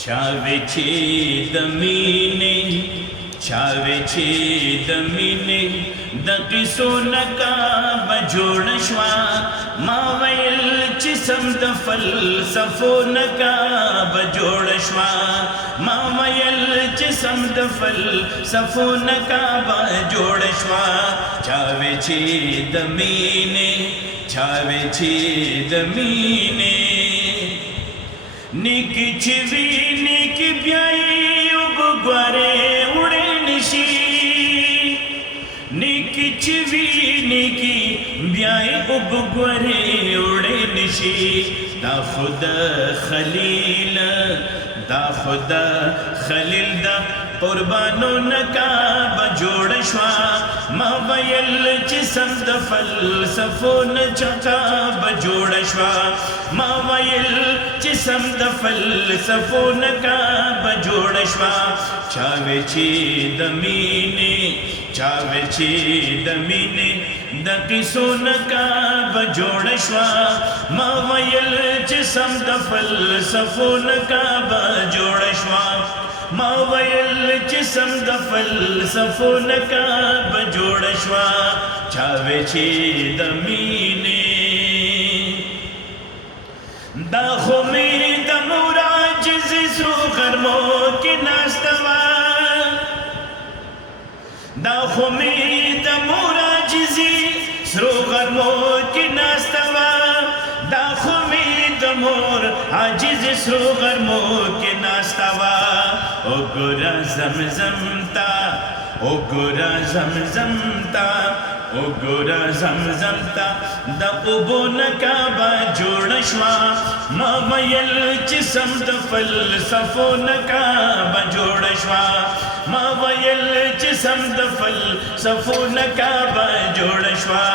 چاوي چې د مینې چاوي چې د مینې د قصو نکاب جوړ شوا ما ویل چې سم د فلسفو نکاب جوړ شوا ما ویل چې سم د فلسفو نکاب جوړ شوا چاوي چې د مینې چاوي چې د مینې نیکی چوی نیکی بیائی وبګوره وړې نشي نیکی چوی نیکی بیائی وبګوره وړې نشي دا خدا خلیل دا خدا خلیل دا قربانو نکاب جوړ شوا ما ویل چې سم د فلسفو نکاب جوړ شوا ما ویل چې سم د فلسفو نکاب جوړ شوا چاوي چې د مینې چاوي چې د مینې د قصو نکاب جوړ شوا ما ویل چې سم د فلسفو نکاب جوړ شوا ما ویل چې سم د فلسفو نکاب جوړ شوا چاوي چې د مینې دا خو می د مور عاجز سرو غرمو کې ناستوا دا خو می د مور عاجز سرو غرمو کې ناستوا دا خو می د مور عاجز سرو غرمو کې ناستوا وګورا زمزم تا وګورا زمزم تا وګورا زمزم تا د اوبو نکابه جوړ شوا ما ویل چې سم د فلسفو نکابه جوړ شوا ما ویل چې سم د فلسفو نکابه جوړ شوا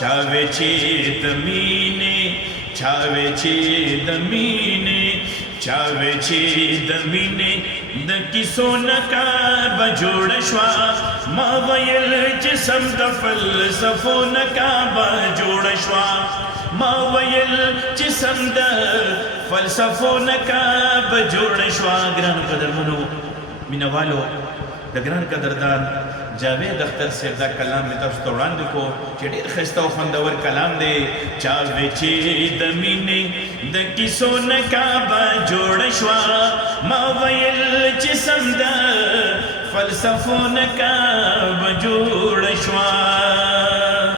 چاوي چې د مینې چاوي چې د مینې چاوي چې د مینې د کیسو نکاب جوړ شوا ما ویل چې سم د فلسفو نکاب جوړ شوا ما ویل چې سم د فلسفو نکاب جوړ شوا ګران قدرمنو مینوالو د ګران قدردان جاوید اختر صاحب دا کلام می تاسو ته وړاندې کو چې ډېر ښایسته او خوندور کلام دی چاوي چې د مینې د کیسو نکابه جوړ شوا ما ویل چې سم د فلسفو نکابه جوړ شوا